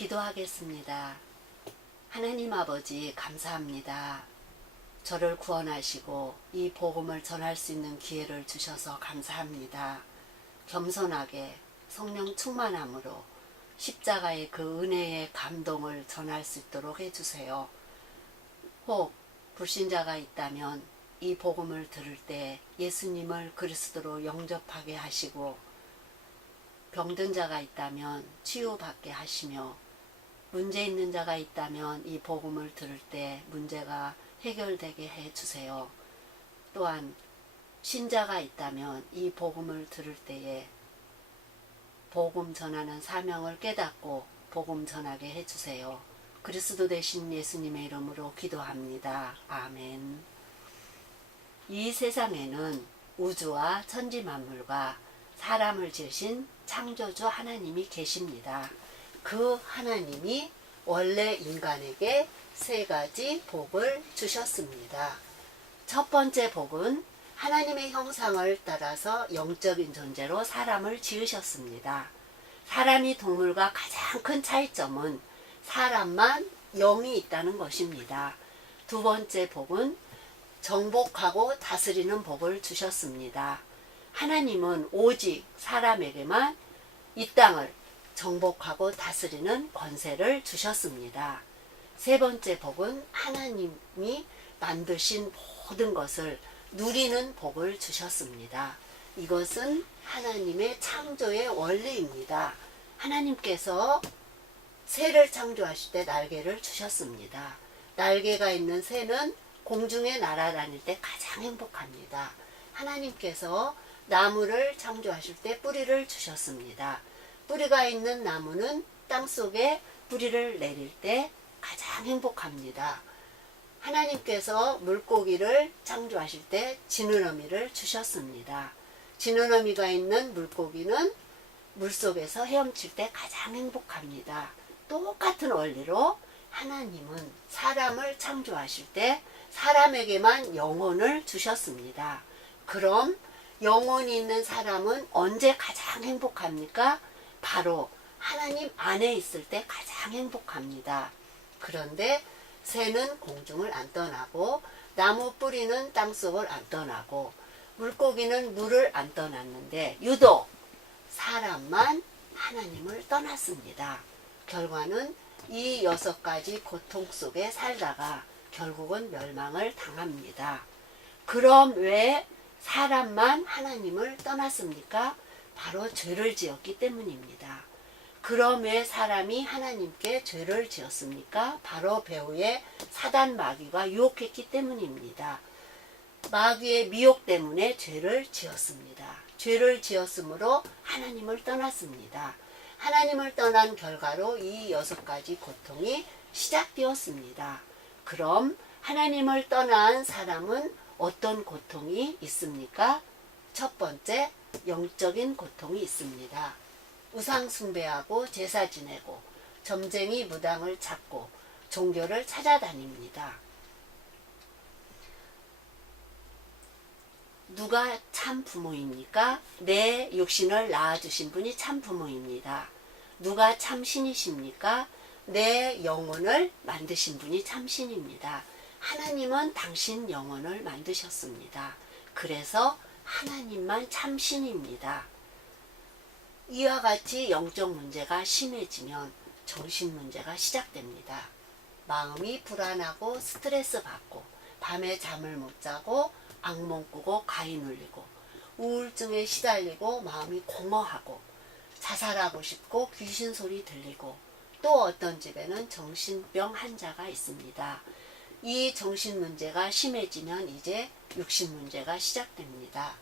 기도하겠습니다. 하나님 아버지 감사합니다. 저를 구원하시고 이 복음을 전할 수 있는 기회를 주셔서 감사합니다. 겸손하게 성령 충만함으로 십자가의 그 은혜의 감동을 전할 수 있도록 해주세요. 혹 불신자가 있다면 이 복음을 들을 때 예수님을 그리스도로 영접하게 하시고, 병든 자가 있다면 치유받게 하시며, 문제 있는 자가 있다면 이 복음을 들을 때 문제가 해결되게 해주세요. 또한 신자가 있다면 이 복음을 들을 때에 복음 전하는 사명을 깨닫고 복음 전하게 해주세요. 그리스도 되신 예수님의 이름으로 기도합니다. 아멘. 이 세상에는 우주와 천지 만물과 사람을 지으신 창조주 하나님이 계십니다. 그 하나님이 원래 인간에게 세 가지 복을 주셨습니다. 첫 번째 복은 하나님의 형상을 따라서 영적인 존재로 사람을 지으셨습니다. 사람이 동물과 가장 큰 차이점은 사람만 영이 있다는 것입니다. 두 번째 복은 정복하고 다스리는 복을 주셨습니다. 하나님은 오직 사람에게만 이 땅을 정복하고 다스리는 권세를 주셨습니다. 세 번째 복은 하나님이 만드신 모든 것을 누리는 복을 주셨습니다. 이것은 하나님의 창조의 원리입니다. 하나님께서 새를 창조하실 때 날개를 주셨습니다. 날개가 있는 새는 공중에 날아다닐 때 가장 행복합니다. 하나님께서 나무를 창조하실 때 뿌리를 주셨습니다. 뿌리가 있는 나무는 땅속에 뿌리를 내릴 때 가장 행복합니다. 하나님께서 물고기를 창조하실 때 지느러미를 주셨습니다. 지느러미가 있는 물고기는 물속에서 헤엄칠 때 가장 행복합니다. 똑같은 원리로 하나님은 사람을 창조하실 때 사람에게만 영혼을 주셨습니다. 그럼 영혼이 있는 사람은 언제 가장 행복합니까? 바로 하나님 안에 있을 때 가장 행복합니다. 그런데 새는 공중을 안 떠나고, 나무 뿌리는 땅속을 안 떠나고, 물고기는 물을 안 떠났는데 유독 사람만 하나님을 떠났습니다. 결과는 이 6가지 고통 속에 살다가 결국은 멸망을 당합니다. 그럼 왜 사람만 하나님을 떠났습니까? 바로 죄를 지었기 때문입니다. 그럼 왜 사람이 하나님께 죄를 지었습니까? 바로 배후에 사단 마귀가 유혹했기 때문입니다. 마귀의 미혹 때문에 죄를 지었습니다. 죄를 지었으므로 하나님을 떠났습니다. 하나님을 떠난 결과로 이 6가지 고통이 시작되었습니다. 그럼 하나님을 떠난 사람은 어떤 고통이 있습니까? 첫 번째, 영적인 고통이 있습니다. 우상 숭배하고 제사 지내고 점쟁이 무당을 찾고 종교를 찾아다닙니다. 누가 참 부모입니까? 내 육신을 낳아주신 분이 참 부모입니다. 누가 참 신이십니까? 내 영혼을 만드신 분이 참 신입니다. 하나님은 당신 영혼을 만드셨습니다. 그래서 하나님만 참 신입니다. 이와 같이 영적 문제가 심해지면 정신 문제가 시작됩니다. 마음이 불안하고 스트레스 받고, 밤에 잠을 못 자고, 악몽 꾸고 가위 눌리고, 우울증에 시달리고 마음이 공허하고, 자살하고 싶고 귀신 소리 들리고, 또 어떤 집에는 정신병 환자가 있습니다. 이 정신 문제가 심해지면 이제 육신 문제가 시작됩니다.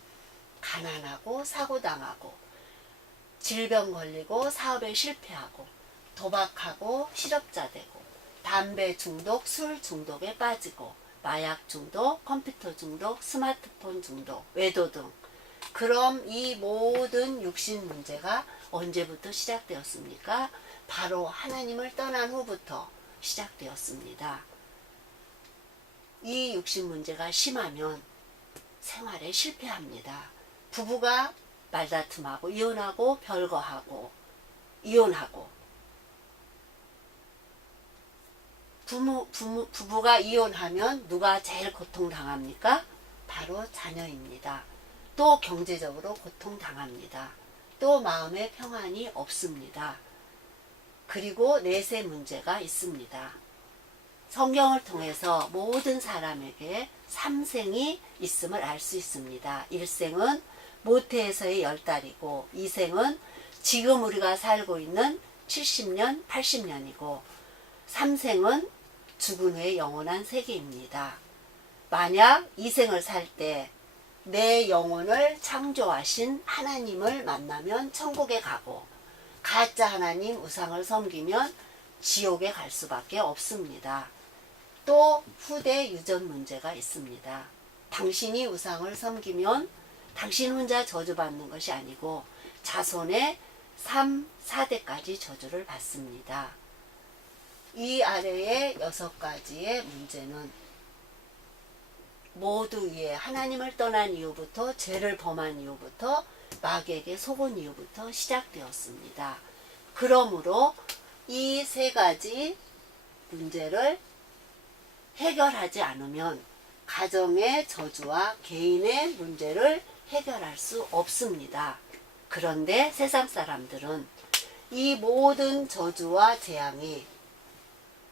가난하고 사고당하고, 질병 걸리고 사업에 실패하고, 도박하고 실업자 되고, 담배 중독, 술 중독에 빠지고, 마약 중독, 컴퓨터 중독, 스마트폰 중독, 외도 등. 그럼 이 모든 육신 문제가 언제부터 시작되었습니까? 바로 하나님을 떠난 후부터 시작되었습니다. 이 육신 문제가 심하면 생활에 실패합니다. 부부가 말다툼하고 이혼하고 별거하고 이혼하고, 부부가 이혼하면 누가 제일 고통당합니까? 바로 자녀입니다. 또 경제적으로 고통당합니다. 또 마음의 평안이 없습니다. 그리고 내세 문제가 있습니다. 성경을 통해서 모든 사람에게 삼생이 있음을 알 수 있습니다. 일생은 모태에서의 10달이고, 이생은 지금 우리가 살고 있는 70년, 80년이고, 삼생은 죽은 후의 영원한 세계입니다. 만약 이생을 살 때 내 영혼을 창조하신 하나님을 만나면 천국에 가고, 가짜 하나님 우상을 섬기면 지옥에 갈 수밖에 없습니다. 또 후대 유전 문제가 있습니다. 당신이 우상을 섬기면 당신 혼자 저주받는 것이 아니고 자손의 3, 4대까지 저주를 받습니다. 이 아래의 6가지의 문제는 모두 위에 하나님을 떠난 이후부터, 죄를 범한 이후부터, 마귀에게 속은 이후부터 시작되었습니다. 그러므로 이 3가지 문제를 해결하지 않으면 가정의 저주와 개인의 문제를 해결할 수 없습니다. 그런데 세상 사람들은 이 모든 저주와 재앙이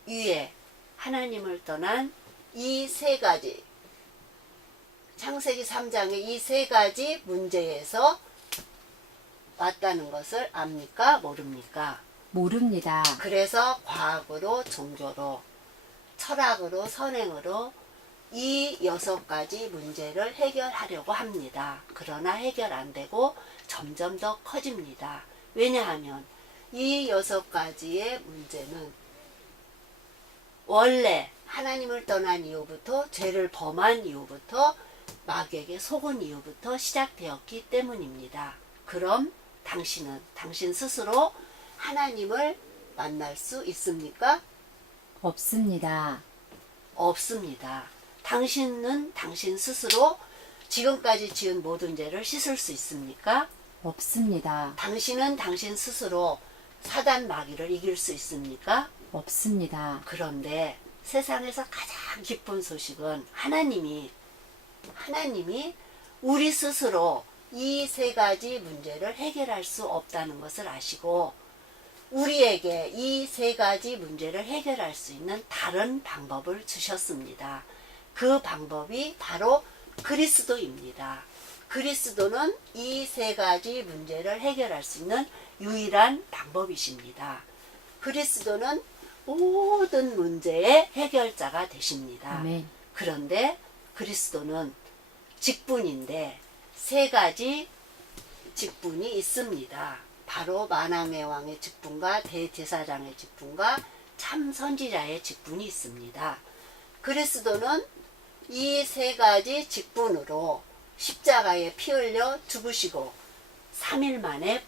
위에 하나님을 떠난 이 3가지, 창세기 3장의 이 3가지 문제에서 왔다는 것을 압니까? 모릅니까? 모릅니다. 그래서 과학으로, 종교로, 철학으로, 선행으로 이 6가지 문제를 해결하려고 합니다. 그러나 해결 안 되고 점점 더 커집니다. 왜냐하면 이 6가지의 문제는 원래 하나님을 떠난 이후부터, 죄를 범한 이후부터, 마귀에게 속은 이후부터 시작되었기 때문입니다. 그럼 당신은 당신 스스로 하나님을 만날 수 있습니까? 없습니다. 없습니다. 당신은 당신 스스로 지금까지 지은 모든 죄를 씻을 수 있습니까? 없습니다. 당신은 당신 스스로 사단 마귀를 이길 수 있습니까? 없습니다. 그런데 세상에서 가장 기쁜 소식은 하나님이 우리 스스로 이 3가지 문제를 해결할 수 없다는 것을 아시고, 우리에게 이 3가지 문제를 해결할 수 있는 다른 방법을 주셨습니다. 그 방법이 바로 그리스도입니다. 그리스도는 이 3가지 문제를 해결할 수 있는 유일한 방법이십니다. 그리스도는 모든 문제의 해결자가 되십니다. 아멘. 그런데 그리스도는 직분인데 3가지 직분이 있습니다. 바로 만왕의 왕의 직분과 대제사장의 직분과 참 선지자의 직분이 있습니다. 그리스도는 이 3가지 직분으로 십자가에 피 흘려 죽으시고 3일 만에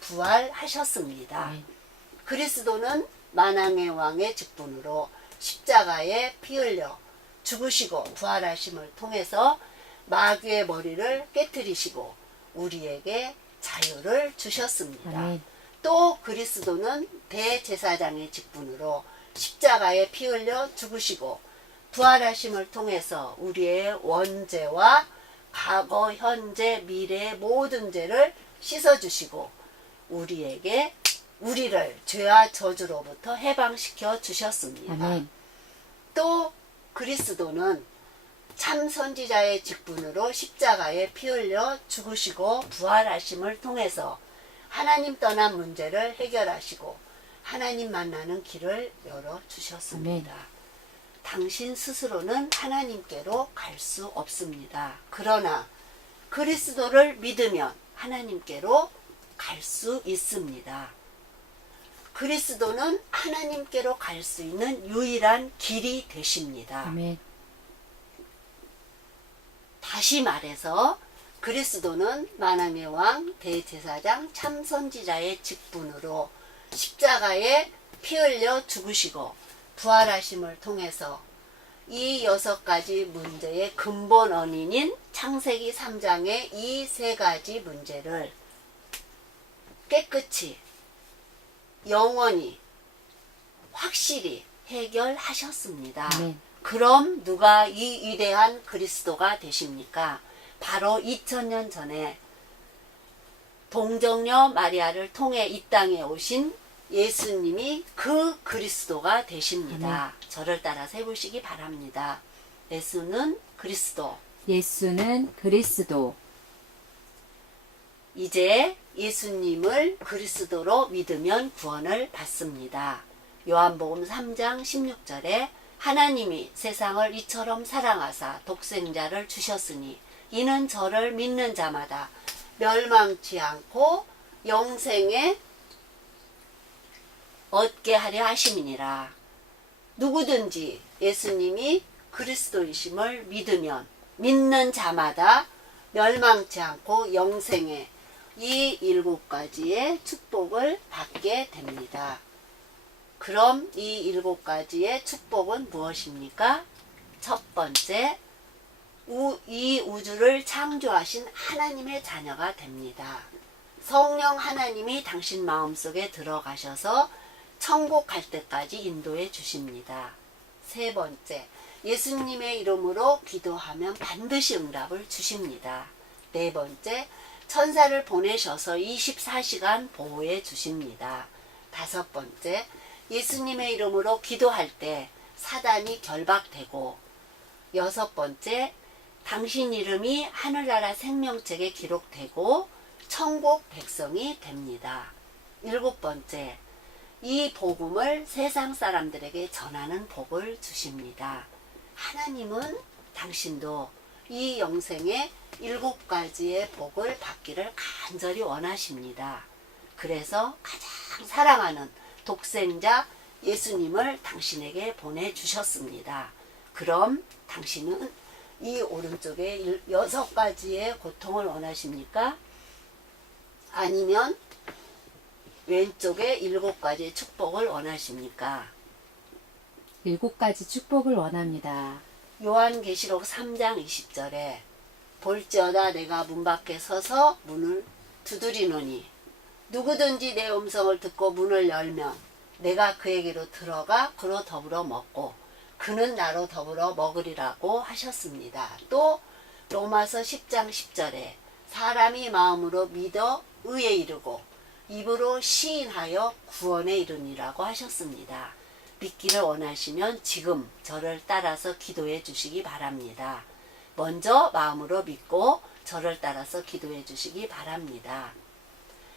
부활하셨습니다. 그리스도는 만왕의 왕의 직분으로 십자가에 피 흘려 죽으시고 부활하심을 통해서 마귀의 머리를 깨뜨리시고 우리에게 자유를 주셨습니다. 아멘. 또 그리스도는 대제사장의 직분으로 십자가에 피 흘려 죽으시고 부활하심을 통해서 우리의 원죄와 과거, 현재, 미래의 모든 죄를 씻어주시고 우리를 죄와 저주로부터 해방시켜 주셨습니다. 아멘. 또 그리스도는 참 선지자의 직분으로 십자가에 피 흘려 죽으시고 부활하심을 통해서 하나님 떠난 문제를 해결하시고 하나님 만나는 길을 열어 주셨습니다. 당신 스스로는 하나님께로 갈 수 없습니다. 그러나 그리스도를 믿으면 하나님께로 갈 수 있습니다. 그리스도는 하나님께로 갈 수 있는 유일한 길이 되십니다. 아멘. 다시 말해서 그리스도는 만왕의 왕, 대제사장, 참선지자의 직분으로 십자가에 피 흘려 죽으시고 부활하심을 통해서 이 6가지 문제의 근본 원인인 창세기 3장의 이 3가지 문제를 깨끗이, 영원히, 확실히 해결하셨습니다. 아멘. 그럼 누가 이 위대한 그리스도가 되십니까? 바로 2000년 전에 동정녀 마리아를 통해 이 땅에 오신 예수님이 그 그리스도가 되십니다. 저를 따라서 해보시기 바랍니다. 예수는 그리스도. 예수는 그리스도. 이제 예수님을 그리스도로 믿으면 구원을 받습니다. 요한복음 3장 16절에 하나님이 세상을 이처럼 사랑하사 독생자를 주셨으니 이는 저를 믿는 자마다 멸망치 않고 영생에 얻게 하려 하심이니라. 누구든지 예수님이 그리스도이심을 믿으면 믿는 자마다 멸망치 않고 영생에 이 7가지의 축복을 받게 됩니다. 그럼 이 7가지의 축복은 무엇입니까? 첫 번째, 이 우주를 창조하신 하나님의 자녀가 됩니다. 성령 하나님이 당신 마음속에 들어가셔서 천국 갈 때까지 인도해 주십니다. 세 번째, 예수님의 이름으로 기도하면 반드시 응답을 주십니다. 네 번째, 천사를 보내셔서 24시간 보호해 주십니다. 다섯 번째, 예수님의 이름으로 기도할 때 사단이 결박되고, 여섯 번째, 당신 이름이 하늘나라 생명책에 기록되고 천국 백성이 됩니다. 일곱 번째, 이 복음을 세상 사람들에게 전하는 복을 주십니다. 하나님은 당신도 이 영생에 7가지의 복을 받기를 간절히 원하십니다. 그래서 가장 사랑하는 독생자 예수님을 당신에게 보내주셨습니다. 그럼 당신은 이 오른쪽에 6가지의 고통을 원하십니까? 아니면 왼쪽에 7가지의 축복을 원하십니까? 7가지 축복을 원합니다. 요한계시록 3장 20절에 볼지어다 내가 문 밖에 서서 문을 두드리노니 누구든지 내 음성을 듣고 문을 열면 내가 그에게로 들어가 그로 더불어 먹고 그는 나로 더불어 먹으리라고 하셨습니다. 또 로마서 10장 10절에 사람이 마음으로 믿어 의에 이르고 입으로 시인하여 구원에 이르니라고 하셨습니다. 믿기를 원하시면 지금 저를 따라서 기도해 주시기 바랍니다. 먼저 마음으로 믿고 저를 따라서 기도해 주시기 바랍니다.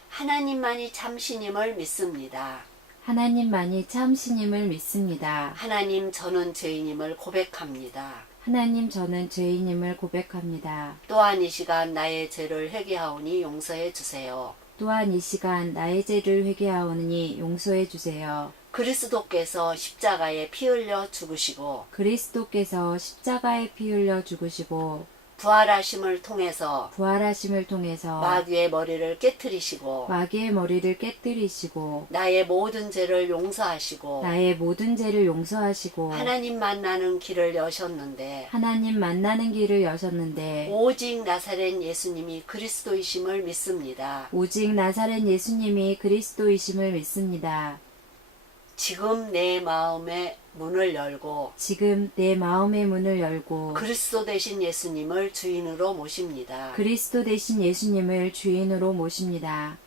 하나님만이 참신임을 믿습니다. 하나님만이 참신임을 믿습니다. 하나님 저는 죄인임을 고백합니다. 하나님 저는 죄인임을 고백합니다. 또한 이 시간 나의 죄를 회개하오니 용서해 주세요. 또한 이 시간 나의 죄를 회개하오니 용서해 주세요. 그리스도께서 십자가에 피 흘려 죽으시고 그리스도께서 십자가에 피 흘려 죽으시고 부활하심을 통해서 부활하심을 통해서 마귀의 머리를 깨뜨리시고 마귀의 머리를 깨뜨리시고 나의 모든 죄를 용서하시고 나의 모든 죄를 용서하시고 하나님 만나는 길을 여셨는데 하나님 만나는 길을 여셨는데 오직 나사렛 예수님이 그리스도이심을 믿습니다. 오직 나사렛 예수님이 그리스도이심을 믿습니다. 지금 내 마음의 문을 열고 지금 내 마음의 문을 열고 그리스도 되신 예수님을 주인으로 모십니다. 그리스도 되신 예수님을 주인으로 모십니다.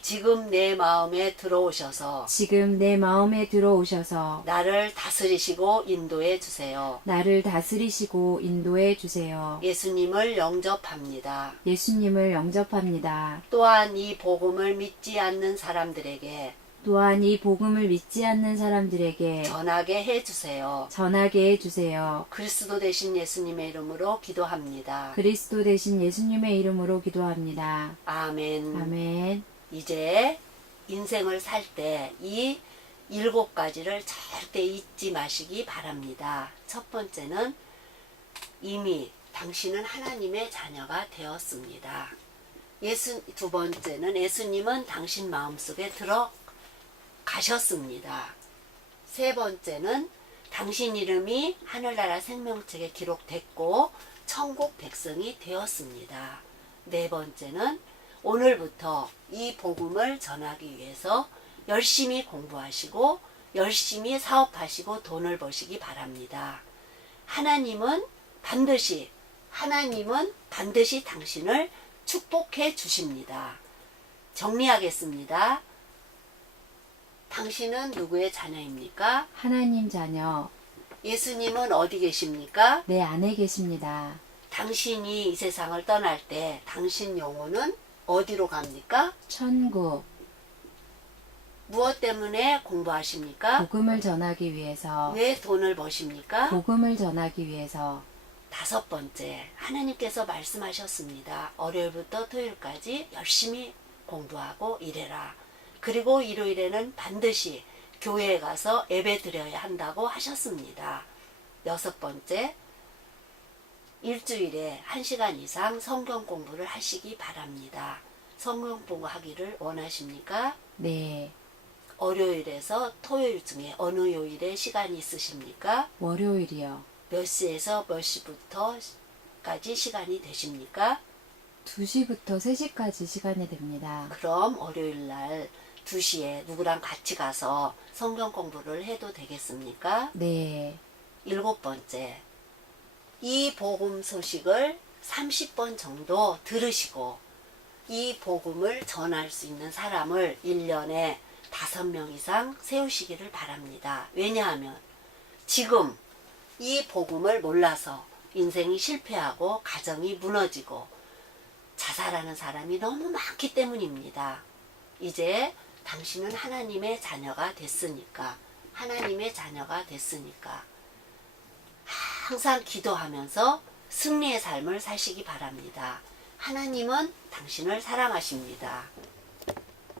지금 내 마음에 들어오셔서 지금 내 마음에 들어오셔서 나를 다스리시고 인도해 주세요. 나를 다스리시고 인도해 주세요. 예수님을 영접합니다. 예수님을 영접합니다. 또한 이 복음을 믿지 않는 사람들에게 또한 이 복음을 믿지 않는 사람들에게 전하게 해주세요. 전하게 해주세요. 그리스도 되신 예수님의 이름으로 기도합니다. 그리스도 되신 예수님의 이름으로 기도합니다. 아멘. 아멘. 이제 인생을 살 때 이 7가지를 절대 잊지 마시기 바랍니다. 첫 번째는 이미 당신은 하나님의 자녀가 되었습니다. 두 번째는 예수님은 당신 마음속에 들어가셨습니다. 세 번째는 당신 이름이 하늘나라 생명책에 기록됐고 천국 백성이 되었습니다. 네 번째는 오늘부터 이 복음을 전하기 위해서 열심히 공부하시고 열심히 사업하시고 돈을 버시기 바랍니다. 하나님은 반드시 당신을 축복해 주십니다. 정리하겠습니다. 당신은 누구의 자녀입니까? 하나님 자녀, 예수님은 어디 계십니까? 내 안에 계십니다. 당신이 이 세상을 떠날 때 당신 영혼은 어디로 갑니까? 천국, 무엇 때문에 공부하십니까? 복음을 전하기 위해서, 왜 돈을 버십니까? 복음을 전하기 위해서, 5번째, 하나님께서 말씀하셨습니다. 월요일부터 토요일까지 열심히 공부하고 일해라. 그리고 일요일에는 반드시 교회에 가서 예배 드려야 한다고 하셨습니다. 6번째, 일주일에 1시간 이상 성경 공부를 하시기 바랍니다. 성경 공부하기를 원하십니까? 네, 월요일에서 토요일 중에 어느 요일에 시간이 있으십니까? 월요일이요. 몇 시에서 몇 시부터까지 시간이 되십니까? 2시부터 3시까지 시간이 됩니다. 그럼 월요일 날 2시에 누구랑 같이 가서 성경 공부를 해도 되겠습니까? 네, 7번째, 이 복음 소식을 30번 정도 들으시고 이 복음을 전할 수 있는 사람을 1년에 5명 이상 세우시기를 바랍니다. 왜냐하면 지금 이 복음을 몰라서 인생이 실패하고 가정이 무너지고 자살하는 사람이 너무 많기 때문입니다. 이제 당신은 하나님의 자녀가 됐으니까 항상 기도하면서 승리의 삶을 사시기 바랍니다. 하나님은 당신을 사랑하십니다.